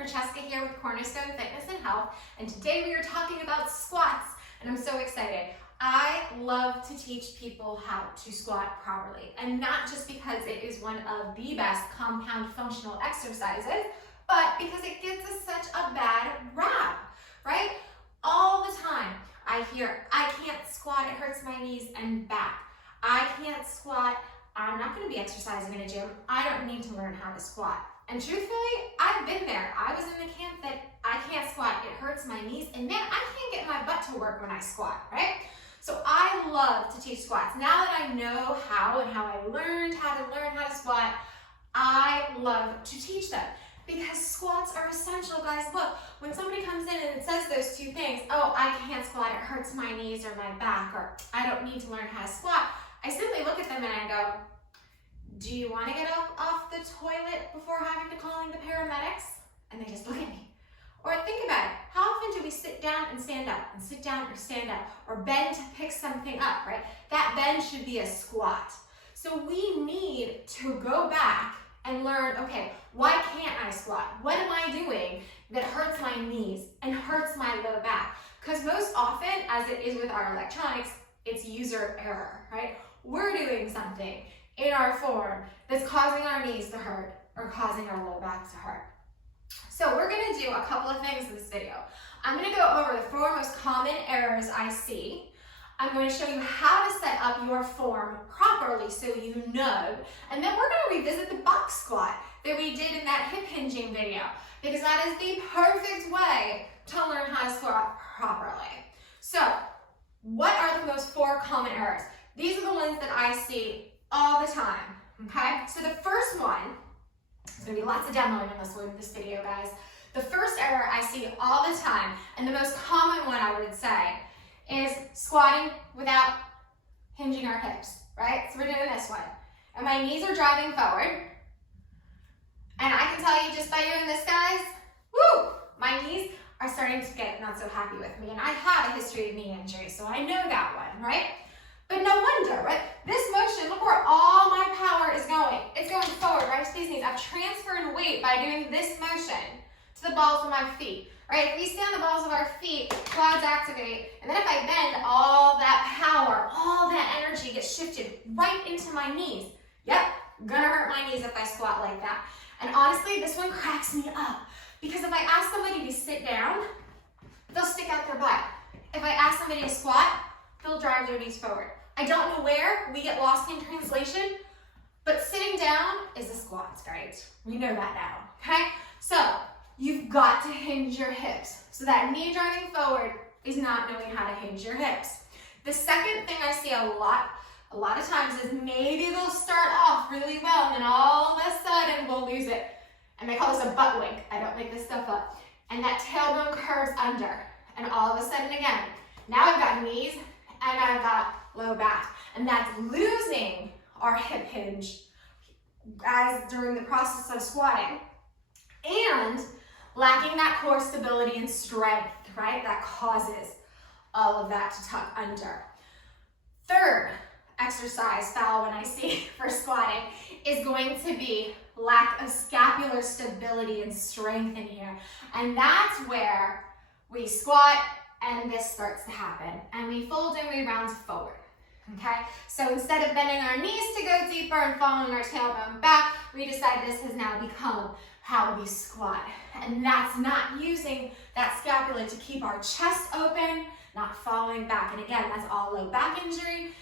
Francesca here with Cornerstone Fitness and Health, and today we are talking about squats, and I'm so excited. I love to teach people how to squat properly, and not just because it is one of the best compound functional exercises, but because it gives us such a bad rap, right? All the time I hear, I can't squat, it hurts my knees and back. I can't squat, I'm not going to be exercising in a gym, I don't need to learn how to squat. And truthfully, I've been there. I was in the camp that I can't squat, it hurts my knees, and man, I can't get my butt to work when I squat, right? So I love to teach squats. Now that I know how and how I learned how to squat, I love to teach them. Because squats are essential, guys. Look, when somebody comes in and it says those two things, oh, I can't squat, it hurts my knees or my back, or I don't need to learn how to squat, I simply look at them and I go, do you want to get up off the toilet before having to calling the paramedics? And they just look at me. Or think about it. How often do we sit down and stand up, and sit down or stand up, or bend to pick something up, right? That bend should be a squat. So we need to go back and learn, okay, why can't I squat? What am I doing that hurts my knees and hurts my low back? Because most often, as it is with our electronics, it's user error, right? We're doing something in our form that's causing our knees to hurt or causing our low back to hurt. So we're going to do a couple of things in this video. I'm going to go over the 4 most common errors I see. I'm going to show you how to set up your form properly so you know. And then we're going to revisit the box squat that we did in that hip hinging video, because that is the perfect way to learn how to squat properly. So what are the most 4 common errors? These are the ones that I see all the time, okay? So the first one, there's gonna be lots of demoing in this video, guys. The first error I see all the time, and the most common one I would say, is squatting without hinging our hips, right? So we're doing this one. And my knees are driving forward. And I can tell you just by doing this, guys, woo, my knees are starting to get not so happy with me. And I have a history of knee injury, so I know that one, right? But no wonder, right? This motion, look where all my power is going. It's going forward, right, to these knees. I've transferred weight by doing this motion to the balls of my feet, right? If we stay on the balls of our feet, quads activate, and then if I bend, all that power, all that energy gets shifted right into my knees. Yep, gonna hurt my knees if I squat like that. And honestly, this one cracks me up, because if I ask somebody to sit down, they'll stick out their butt. If I ask somebody to squat, they'll drive their knees forward. I don't know where we get lost in translation, but sitting down is a squat, right? You know that now, okay? So you've got to hinge your hips. So that knee driving forward is not knowing how to hinge your hips. The second thing I see a lot of times is maybe they'll start off really well and then all of a sudden we'll lose it. And they call this a butt wink. I don't make this stuff up. And that tailbone curves under. And all of a sudden again, now I've got knees and I've got low back. And that's losing our hip hinge as during the process of squatting. And lacking that core stability and strength, right? That causes all of that to tuck under. Third exercise foul when I see for squatting is going to be lack of scapular stability and strength in here. And that's where we squat and this starts to happen. And we fold and we round forward, okay? So instead of bending our knees to go deeper and following our tailbone back, we decide this has now become how we squat. And that's not using that scapula to keep our chest open, not falling back. And again, that's all low back injury.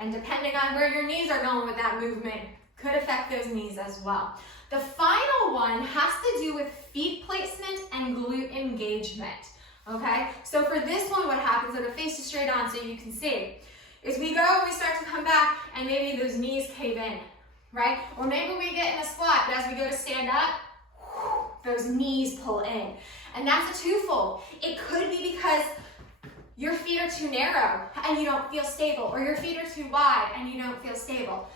And depending on where your knees are going with that movement, could affect those knees as well. The final one has to do with feet placement and glute engagement, okay? So for this one, what happens, I'm gonna face you straight on so you can see, is we go and we start to come back and maybe those knees cave in, right? Or maybe we get in a squat, but as we go to stand up, those knees pull in. And that's a twofold. It could be because your feet are too narrow and you don't feel stable, or your feet are too wide and you don't feel stable.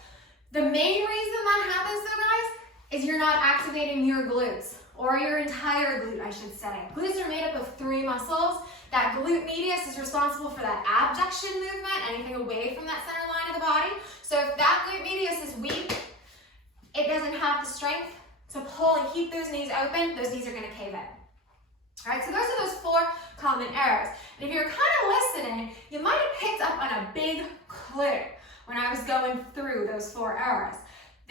The main reason that happens though, guys, is you're not activating your glutes, or your entire glute, I should say. Glutes are made up of 3 muscles. That glute medius is responsible for that abduction movement, anything away from that center line of the body. So if that glute medius is weak, it doesn't have the strength to pull and keep those knees open, those knees are gonna cave in. All right, so those are those 4 common errors. And if you're kind of listening, you might have picked up on a big clue when I was going through those 4 errors.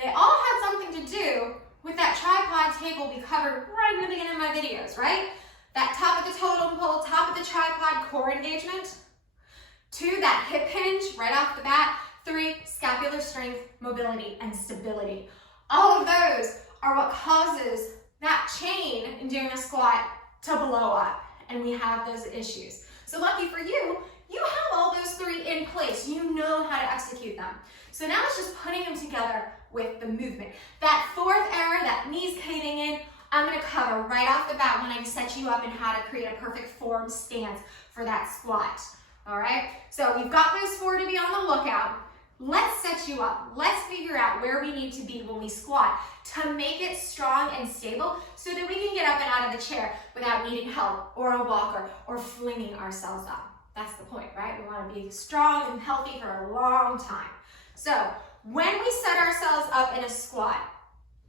They all had something to do with that tripod table we covered right in the beginning of my videos, right? That top of the totem pole, top of the tripod, core engagement. 2, that hip hinge right off the bat. 3, scapular strength, mobility, and stability. All of those are what causes that chain in doing a squat to blow up, and we have those issues. So lucky for you, you have all those 3 in place. You know how to execute them. So now it's just putting them together with the movement. That 4th error, that knees caving in, I'm gonna cover right off the bat when I set you up in how to create a perfect form stance for that squat. All right, so we've got those 4 to be on the lookout. Let's set you up. Let's figure out where we need to be when we squat to make it strong and stable so that we can get up and out of the chair without needing help or a walker or flinging ourselves up. That's the point, right? We want to be strong and healthy for a long time. So when we set ourselves up in a squat,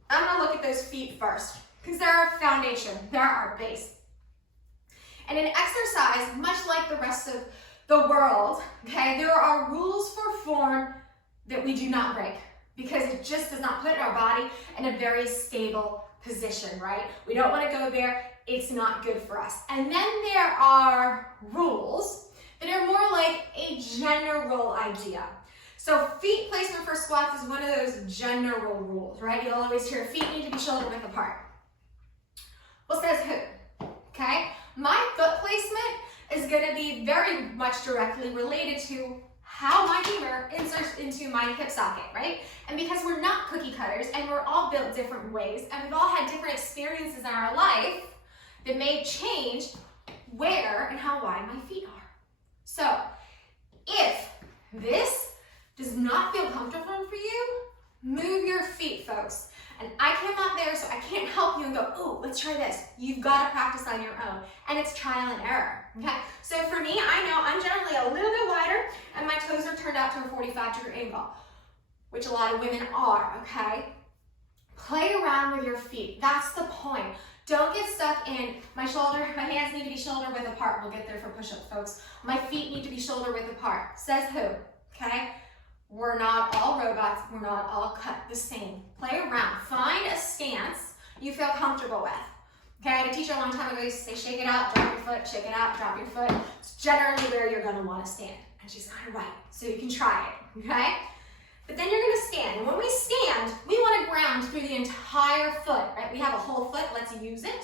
I'm going to look at those feet first because they're our foundation. They're our base. And in exercise, much like the rest of the world, okay, there are rules for form that we do not break because it just does not put our body in a very stable position, right? We don't want to go there. It's not good for us. And then there are rules that are more like a general idea. So feet placement for squats is one of those general rules, right? You'll always hear feet need to be shoulder width apart. Well, says who? Okay? My foot placement is going to be very much directly related to how my femur inserts into my hip socket, right? And because we're not cookie cutters and we're all built different ways and we've all had different experiences in our life that may change where and how wide my feet are. So if this does not feel comfortable for you, move your feet, folks. And I came out there, so I can't help you and go, oh, let's try this. You've got to practice on your own. And it's trial and error, okay? So for me, I know I'm generally a little bit wider and my toes are turned out to a 45-degree angle, which a lot of women are, okay? Play around with your feet. That's the point. Don't get stuck in my hands need to be shoulder width apart. We'll get there for push-ups, folks. My feet need to be shoulder width apart. Says who, okay? We're not all robots. We're not all cut the same. Play around. Find a stance you feel comfortable with. Okay, I had a teacher a long time ago who used to say, shake it out, drop your foot, shake it out, drop your foot. It's generally where you're gonna wanna stand. And she's kind of right, so you can try it, okay? But then you're gonna stand. And when we stand, we wanna ground through the entire foot, right? We have a whole foot, let's use it.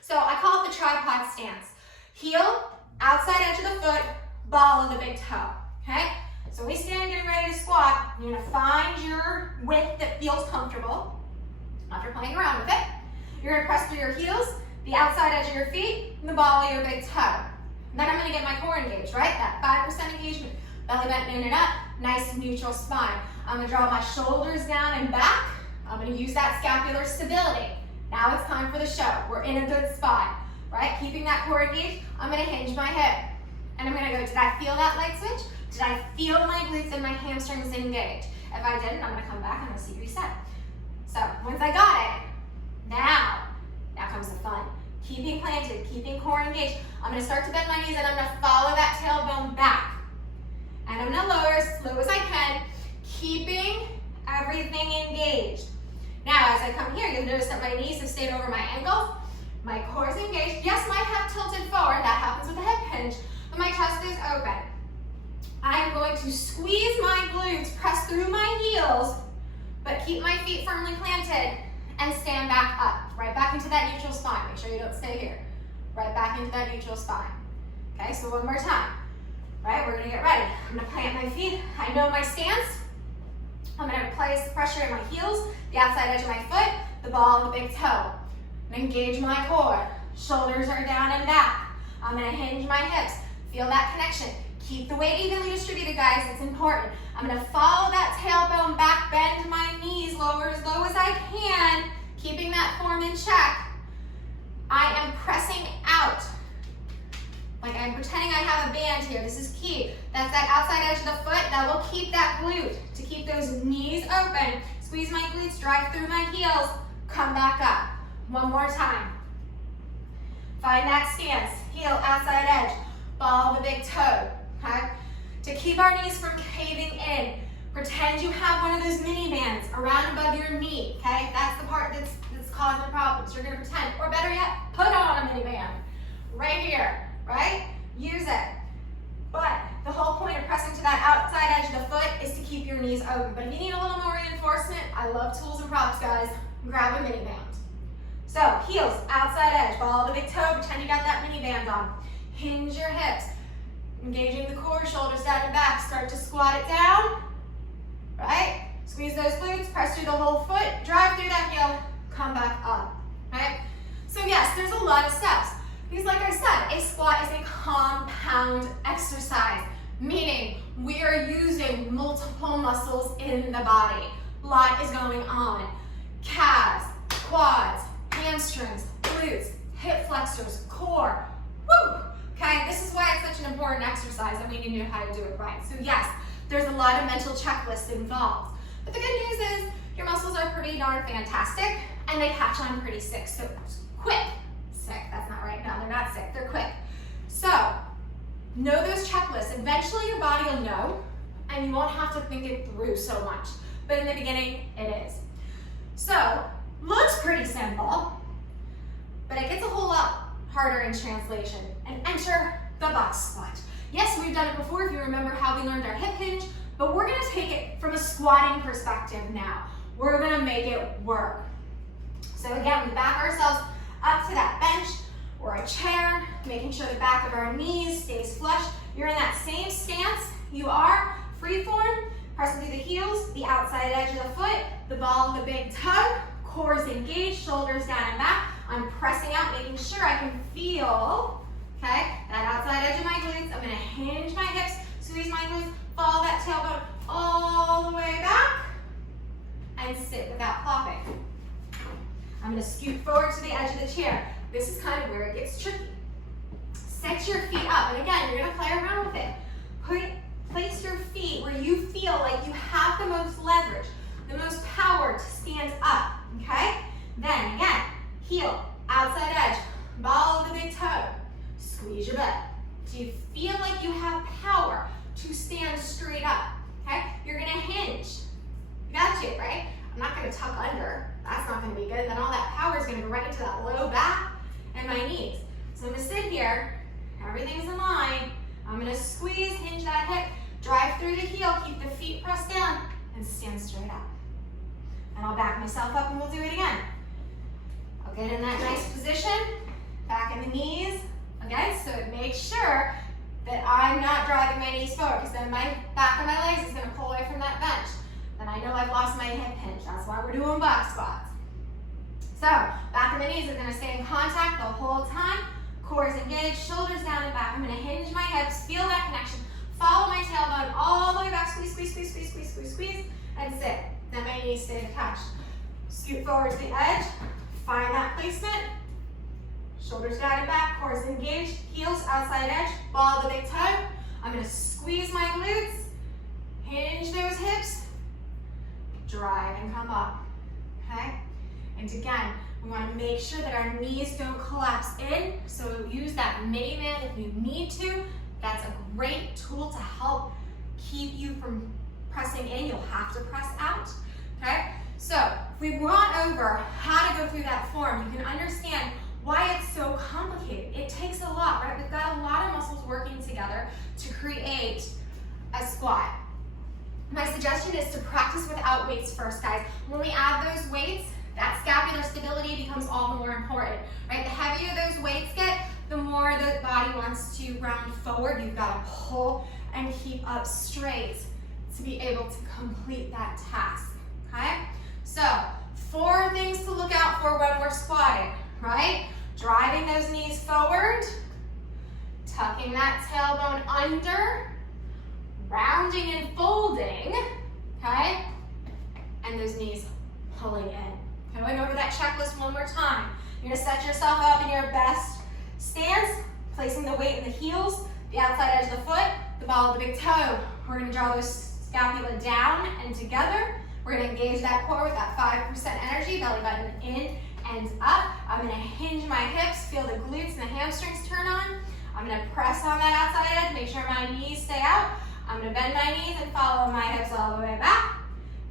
So I call it the tripod stance. Heel, outside edge of the foot, ball of the big toe, okay? So when we stand getting ready to squat, you're gonna find your width that feels comfortable after playing around with it. You're gonna press through your heels, the outside edge of your feet, and the ball of your big toe. And then I'm gonna get my core engaged, right? That 5% engagement, belly button in and up, nice neutral spine. I'm gonna draw my shoulders down and back. I'm gonna use that scapular stability. Now it's time for the show. We're in a good spot, right? Keeping that core engaged, I'm gonna hinge my hip. And I'm gonna go, did I feel that light switch? Did I feel my glutes and my hamstrings engaged? If I didn't, I'm gonna come back and I'm gonna see reset. So once I got it, now comes the fun. Keeping planted, keeping core engaged. I'm gonna start to bend my knees and I'm gonna follow that tailbone back. And I'm gonna lower as slow as I can, keeping everything engaged. Now, as I come here, you'll notice that my knees have stayed over my ankles. My core is engaged. Yes, my hip tilted forward. That happens with the hip hinge, but my chest is open. I am going to squeeze my glutes, press through my heels, but keep my feet firmly planted and stand back up, right back into that neutral spine. Make sure you don't stay here. Right back into that neutral spine. Okay, so one more time. Right, we're gonna get ready. I'm gonna plant my feet. I know my stance. I'm gonna place pressure in my heels, the outside edge of my foot, the ball of the big toe. And engage my core. Shoulders are down and back. I'm gonna hinge my hips. Feel that connection. Keep the weight evenly distributed, guys. It's important. I'm gonna follow that tailbone back, bend my knees, lower as low as I can, keeping that form in check. I am pressing out. Like I'm pretending I have a band here. This is key. That's that outside edge of the foot. That will keep that glute to keep those knees open. Squeeze my glutes, drive through my heels. come back up. One more time. Find that stance, heel outside edge, ball the big toe, okay? To keep our knees from caving in, pretend you have one of those mini bands around above your knee, okay? That's the part that's causing problems. You're gonna pretend, or better yet, put on a mini band right here, right? Use it. But the whole point of pressing to that outside edge of the foot is to keep your knees open. But if you need a little more reinforcement, I love tools and props, guys. Grab a mini band. So heels, outside edge, ball the big toe, pretend you got that mini band on. Hinge your hips, engaging the core, shoulders down and back. Start to squat it down, right? Squeeze those glutes, press through the whole foot, drive through that heel, come back up, right? So yes, there's a lot of steps. Because like I said, a squat is a compound exercise, meaning we are using multiple muscles in the body. A lot is going on. Calves, quads, hamstrings, glutes, hip flexors, core, woo! Okay, this is why it's such an important exercise and we need to know how to do it right. So yes, there's a lot of mental checklists involved. But the good news is your muscles are pretty darn fantastic and they catch on pretty sick. So quick. Sick, that's not right. No, they're not sick, they're quick. So, know those checklists. Eventually your body will know and you won't have to think it through so much. But in the beginning, it is. So, looks pretty simple, but it gets a whole lot harder in translation. And enter the box squat. Yes, we've done it before if you remember how we learned our hip hinge, but we're gonna take it from a squatting perspective now. We're gonna make it work. So again, we back ourselves up to that bench or a chair, making sure the back of our knees stays flush. You're in that same stance. You are free form, pressing through the heels, the outside edge of the foot, the ball of the big toe, core is engaged, shoulders down and back. I'm pressing out, making sure I can feel, okay, that outside edge of my glutes. I'm gonna hinge my hips, squeeze my glutes, follow that tailbone all the way back, and sit without flopping. I'm gonna scoot forward to the edge of the chair. This is kind of where it gets tricky. Set your feet up, and again, you're gonna play around with it. Place your feet where you feel like you have the most leverage, the most power to stand up, okay? Then again, heel, outside edge, ball of the big toe, squeeze your butt. Do you feel like you have power to stand straight up, okay? You're gonna hinge. You got you, right? I'm not gonna tuck under. That's not gonna be good. Then all that power is gonna go right into that low back and my knees. So I'm gonna sit here, everything's in line. I'm gonna squeeze, hinge that hip, drive through the heel, keep the feet pressed down, and stand straight up. And I'll back myself up and we'll do it again. I'll get in that nice position, back in the knees, again, so it makes sure that I'm not driving my knees forward, because then my back of my legs is gonna pull away from that bench. Then I know I've lost my hip hinge. That's why we're doing box squats. So, back of the knees are gonna stay in contact the whole time. Core is engaged, shoulders down and back. I'm gonna hinge my hips, feel that connection. Follow my tailbone all the way back, squeeze, squeeze, squeeze, squeeze, squeeze, squeeze, squeeze, and sit. Then my knees stay attached. Scoot forward to the edge, find that placement. Shoulders down and back, core is engaged, heels outside edge, ball of the big toe. I'm gonna squeeze my glutes, hinge those hips, drive and come up, okay? And again, we wanna make sure that our knees don't collapse in, so use that mini band if you need to. That's a great tool to help keep you from pressing in. You'll have to press out, okay? So if we run over how to go through that form, you can understand why it's so complicated. It takes a lot, right? We've got a lot of muscles working together to create a squat. My suggestion is to practice without weights first, guys. When we add those weights, that scapular stability becomes all the more important, right? The heavier those weights get, the more the body wants to round forward. You've got to pull and keep up straight to be able to complete that task, okay? So, 4 things to look out for when we're squatting, right? Driving those knees forward, tucking that tailbone under, rounding and folding, okay? And those knees pulling in. Going over that checklist one more time. You're gonna set yourself up in your best stance, placing the weight in the heels, the outside edge of the foot, the ball of the big toe. We're gonna draw those scapula down and together. We're gonna engage that core with that 5% energy, belly button in and up. I'm gonna hinge my hips, feel the glutes and the hamstrings turn on. I'm gonna press on that outside edge, make sure my knees stay out. I'm gonna bend my knees and follow my hips all the way back.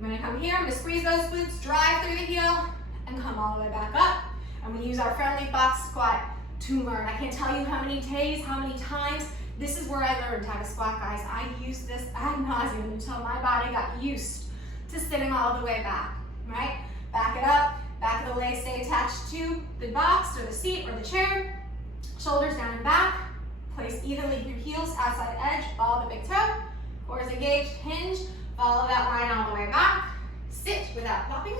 I'm gonna come here, I'm gonna squeeze those glutes, drive through the heel, and come all the way back up. And we use our friendly box squat to learn. I can't tell you how many days, how many times. This is where I learned how to squat, guys. I used this ad nauseum until my body got used to sitting all the way back, right? Back it up, back of the legs stay attached to the box or the seat or the chair. Shoulders down and back. Place evenly through heels, outside edge, ball the big toe. Core is engaged, hinge. Follow that line all the way back. Sit without flopping.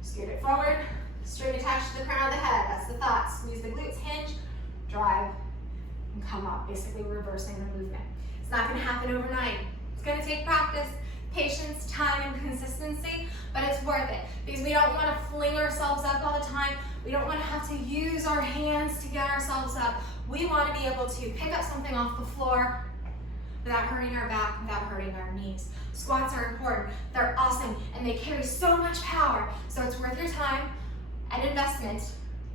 Scoot it forward. String attached to the crown of the head. That's the thought. Squeeze the glutes, hinge, drive, and come up. Basically reversing the movement. It's not going to happen overnight. It's going to take practice, patience, time, and consistency, but it's worth it because we don't want to fling ourselves up all the time. We don't want to have to use our hands to get ourselves up. We want to be able to pick up something off the floor without hurting our back, without hurting our knees. Squats are important. They're awesome, and they carry so much power. So it's worth your time and investment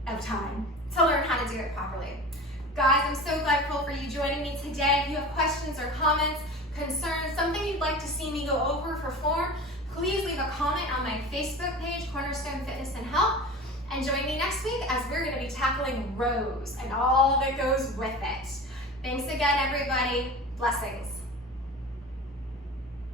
of time to learn how to do it properly. Guys, I'm so grateful for you joining me today. If you have questions or comments, concerns, something you'd like to see me go over for form, please leave a comment on my Facebook page, Cornerstone Fitness and Health, and join me next week as we're going to be tackling rows and all that goes with it. Thanks again, everybody. Blessings.